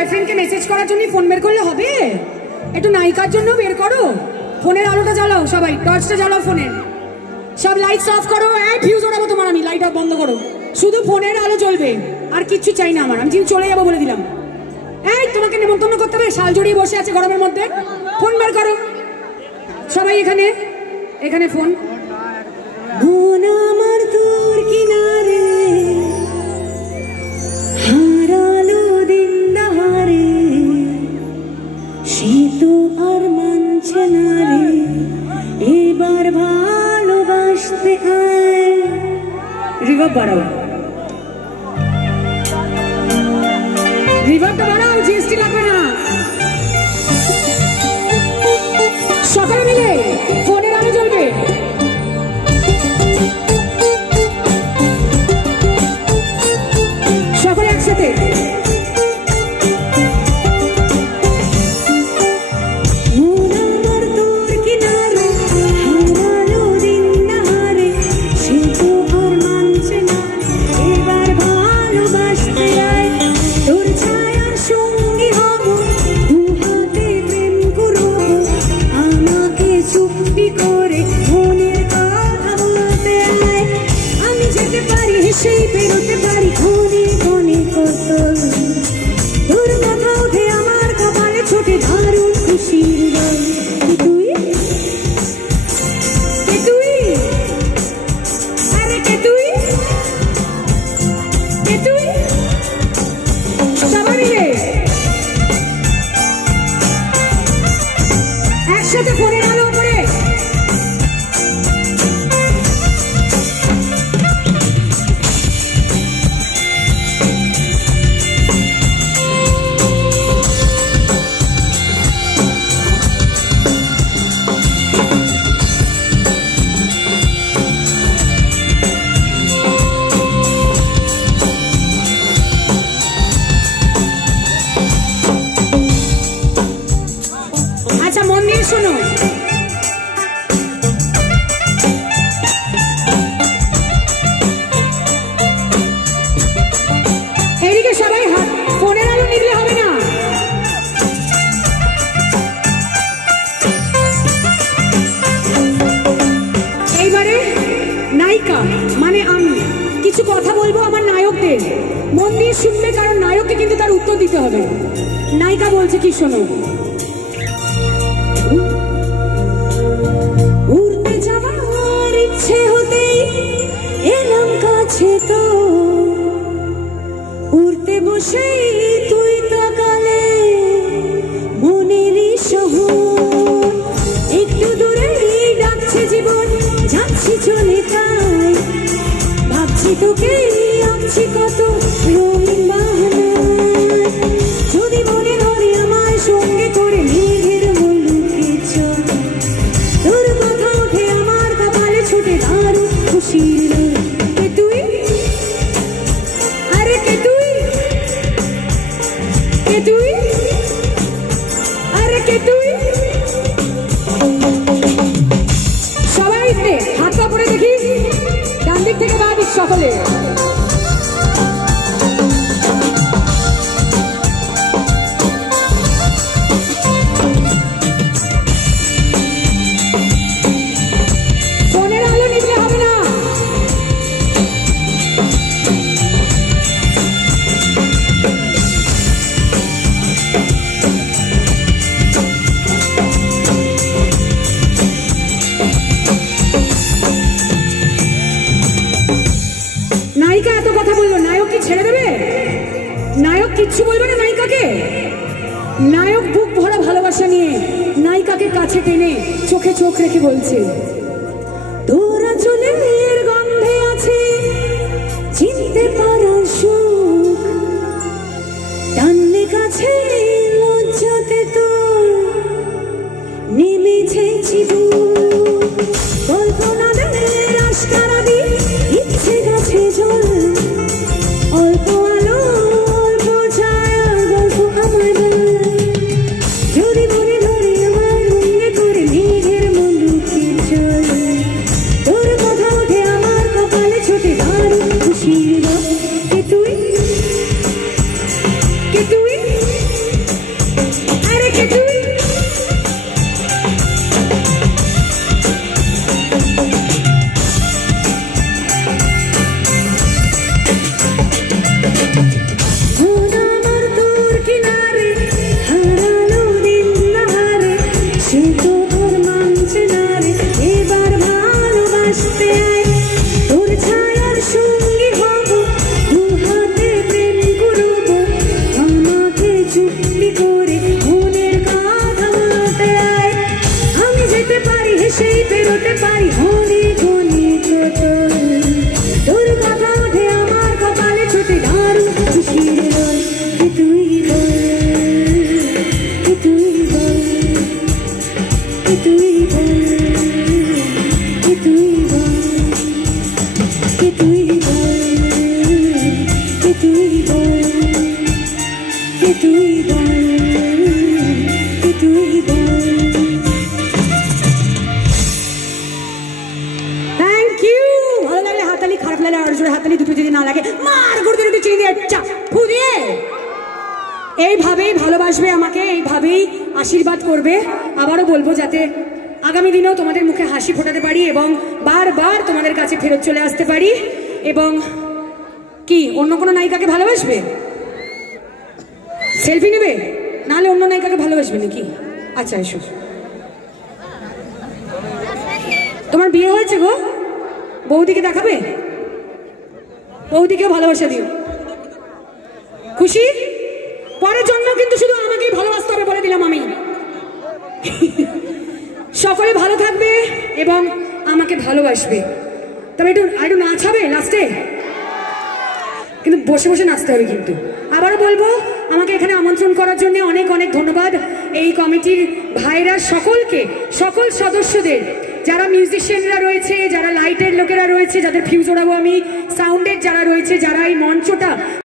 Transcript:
বয়ফ্রেন্ডকে মেসেজ করার জন্য ফোন বের করলে হবে? একটু নায়িকার জন্য বের করো। ফোনের আলোটা জ্বালাও, সবাই টর্চটা জ্বালাও ফোনের। সব লাইটস অফ করো। ফিউজ ওড়াবো তোমার আমি, লাইট অফ বন্ধ করো। শুধু ফোনের আলো জ্বলবে, আর কিচ্ছু চাই না আমার। আমি চলে যাবো বলে দিলাম। তোমাকে নেমন্তন্ন করতে হবে? শাল জড়িয়ে বসে আছে গরমের মধ্যে। ফোন বের করো সবাই। এখানে এখানে ফোন। মন আমার তোর কিনারে হারালো দিন দাহারে, সে তো আর মানছে না রে, এবার ভালোবাসতে আয়। রিভার্ব বাড়াও, রিভার্বটা বাড়াও, জিএসটি লাগবে না। সকালে মিলে ফোনের আলো জ্বলবে। সকলে একসাথে। সেই বেরোতে পারি ঘনে ঘনে কত, তোর কথা ওঠে আমার কপালে ছোটে দারুণ খুশির গান। তুই কে তুই? আরে কে তুই? কে তুই? সবাই মিলে একসাথে ফোনের আলো করে। আচ্ছা মন দিয়ে শোনো। এদিকে সবাই ফোনের আলো নিলে হবে না। এইবারে নায়িকা মানে আমি কিছু কথা বলবো আমার নায়কদের, মন দিয়ে শুনবে, কারণ নায়ককে কিন্তু তার উত্তর দিতে হবে। নায়িকা বলছে কি শোনো। উড়তে যাওয়ার ইচ্ছে হতেই এলাম কাছে তো, উড়তে বসে তুই তাকালে মনেরই শহর, একটু দূরে ডাকছে জীবন, যাচ্ছি চলে তাই ভাবছি তোকে আঁকছি কত রঙিন বাহানা, যদি মনে ধরে আমায় সঙ্গে করে মেঘের মুলুকে চল, তোর কথা ওঠে আমার কপালে ছুটে দারুণ খুশির। কে তুই? আরে কে তুই? কে তুই? আরে কে তুই? সবাই হাত পা পরে দেখি, ডান দিক থেকে বাঁ দিক সকলে। নায়িকা এত কথা বললো, নায়ক কি ছেড়ে দেবে? নায়ক কিচ্ছু বলবে না নায়িকাকে। নায়ক বুক ভরা ভালোবাসা নিয়ে নায়িকাকে কাছে টেনে চোখে চোখ রেখে বলছে, তোরা চুলের গন্ধে আছে চিনতে পারা সুখ, টানলে কাছে লজ্জাতে তোর নেমেছে জীবন, কল্পনাদের আশকারা দিয়ে ইচ্ছে গাছে জল, অল্প আলো অল্প ছায়া গল্প আমার বল, যদি মনে ধরে আমার রঙে করে মেঘের মুলুকে চল, হাততালি দুটো যদি না লাগে মার গুড় দিয়ে চিনি দিয়ে ফু দিয়ে এইভাবেই ভালোবাসবে আমাকে, এইভাবেই আশীর্বাদ করবে। আবারও বলবো যাতে আগামী দিনেও তোমাদের মুখে হাসি ফোটাতে পারি এবং বারবার তোমাদের কাছে ফেরত চলে আসতে পারি। এবং কি অন্য কোনো নায়িকাকে ভালোবাসবে? সেলফি নেবে, নাহলে অন্য নায়িকাকে ভালোবাসবে নাকি? আচ্ছা এসো। তোমার বিয়ে হয়েছে গো? বৌদিকে দেখাবে? বৌদিকে ভালোবাসা দিও। খুশি? পরের জন্য কিন্তু শুধু আমাকেই ভালোবাসতে হবে বলে দিলাম আমি। সকলে ভালো থাকবে এবং আমাকে ভালোবাসবে। তবে একটু নাচাবে লাস্টে, কিন্তু বসে বসে নাচতে হবে। কিন্তু আবারও বলবো আমাকে এখানে আমন্ত্রণ করার জন্য অনেক অনেক ধন্যবাদ এই কমিটির ভাইরা সকলকে, সকল সদস্যদের, যারা মিউজিশিয়ানরা রয়েছে, যারা লাইটের লোকেরা রয়েছে, যাদের ফিউজ ওড়াবো আমি, সাউন্ডের যারা রয়েছে, যারা এই মঞ্চটা